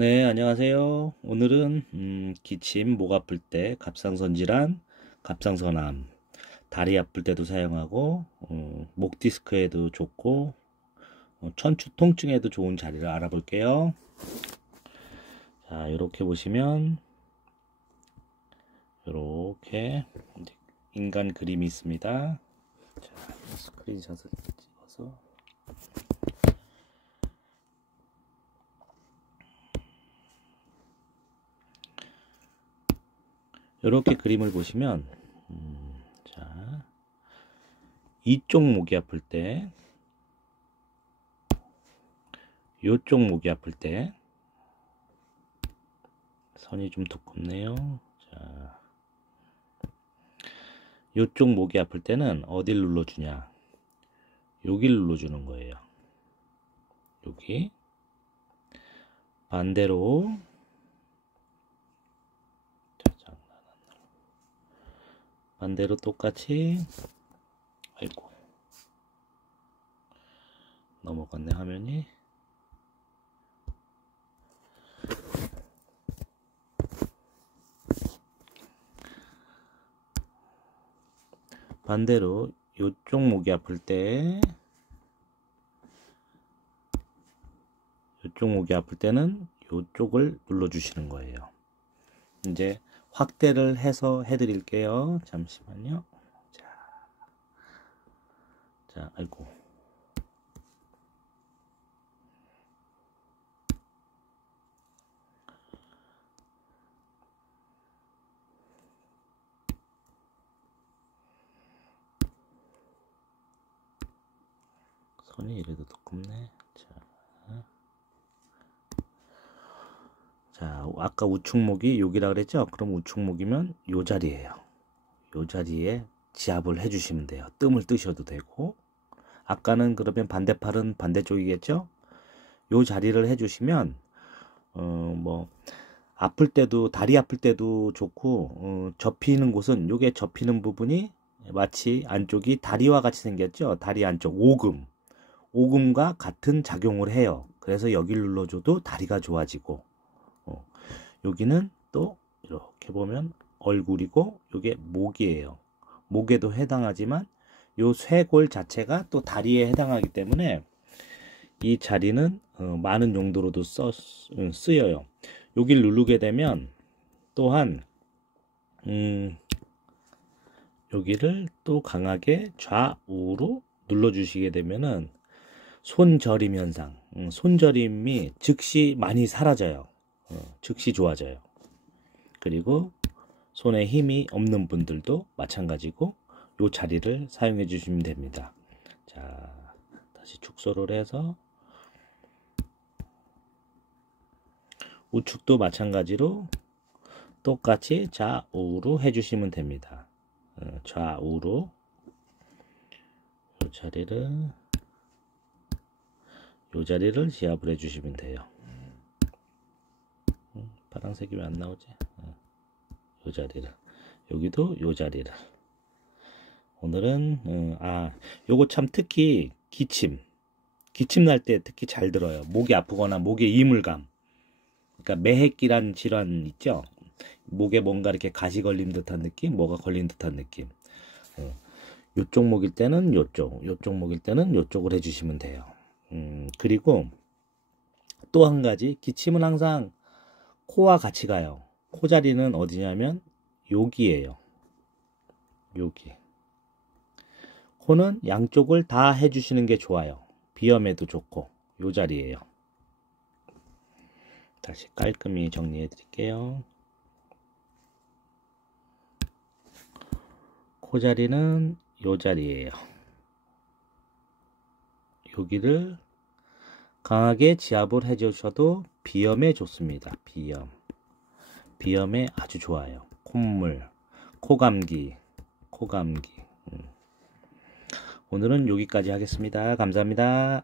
네, 안녕하세요. 오늘은 기침, 목 아플 때, 갑상선 질환, 갑상선암, 다리 아플 때도 사용하고 목 디스크에도 좋고 천추 통증에도 좋은 자리를 알아볼게요. 자, 이렇게 보시면 이렇게 인간 그림이 있습니다. 자, 스크린샷을 찍어서 이렇게 그림을 보시면 자, 이쪽 목이 아플 때, 이쪽 목이 아플 때 선이 좀 두껍네요. 자, 이쪽 목이 아플 때는 어딜 눌러주냐? 여기를 눌러주는 거예요. 여기. 반대로 반대로 똑같이, 아이고, 넘어갔네 화면이. 반대로 이쪽 목이 아플 때, 이쪽 목이 아플 때는 이쪽을 눌러주시는 거예요. 이제 확대를 해서 해드릴게요. 잠시만요. 자, 아이고. 선이 이래도 두껍네. 자, 아까 우측목이 여기라 그랬죠? 그럼 우측목이면 요 자리예요. 요 자리에 지압을 해주시면 돼요. 뜸을 뜨셔도 되고, 아까는 그러면 반대팔은 반대쪽이겠죠? 요 자리를 해주시면 뭐 아플 때도, 다리 아플 때도 좋고, 접히는 곳은, 요게 접히는 부분이 마치 안쪽이 다리와 같이 생겼죠? 다리 안쪽 오금과 같은 작용을 해요. 그래서 여기를 눌러줘도 다리가 좋아지고, 여기는 또 이렇게 보면 얼굴이고, 요게 목이에요. 목에도 해당하지만 요 쇄골 자체가 또 다리에 해당하기 때문에 이 자리는 많은 용도로도 쓰여요. 여기를 누르게 되면 또한 여기를 또 강하게 좌우로 눌러주시게 되면은 손저림 현상, 손저림이 즉시 많이 사라져요. 즉시 좋아져요. 그리고 손에 힘이 없는 분들도 마찬가지고 요 자리를 사용해 주시면 됩니다. 자, 다시 축소를 해서 우측도 마찬가지로 똑같이 좌우로 해주시면 됩니다. 좌우로 요 자리를 지압을 해주시면 돼요. 파란색이 왜 안 나오지? 요 자리를, 여기도 요 자리를. 오늘은 요거 참 특히 기침 날 때 특히 잘 들어요. 목이 아프거나 목에 이물감, 그러니까 매핵기란 질환 있죠. 목에 뭔가 이렇게 가시 걸린 듯한 느낌, 뭐가 걸린 듯한 느낌. 요쪽 목일 때는 요쪽 목일 때는 요쪽을 해주시면 돼요. 그리고 또 한 가지, 기침은 항상 코와 같이 가요. 코 자리는 어디냐면 여기에요. 여기. 코는 양쪽을 다 해주시는 게 좋아요. 비염에도 좋고 요 자리에요. 다시 깔끔히 정리해 드릴게요. 코 자리는 요 자리에요. 여기를 강하게 지압을 해주셔도 비염에 좋습니다. 비염에 아주 좋아요. 콧물, 코감기. 오늘은 여기까지 하겠습니다. 감사합니다.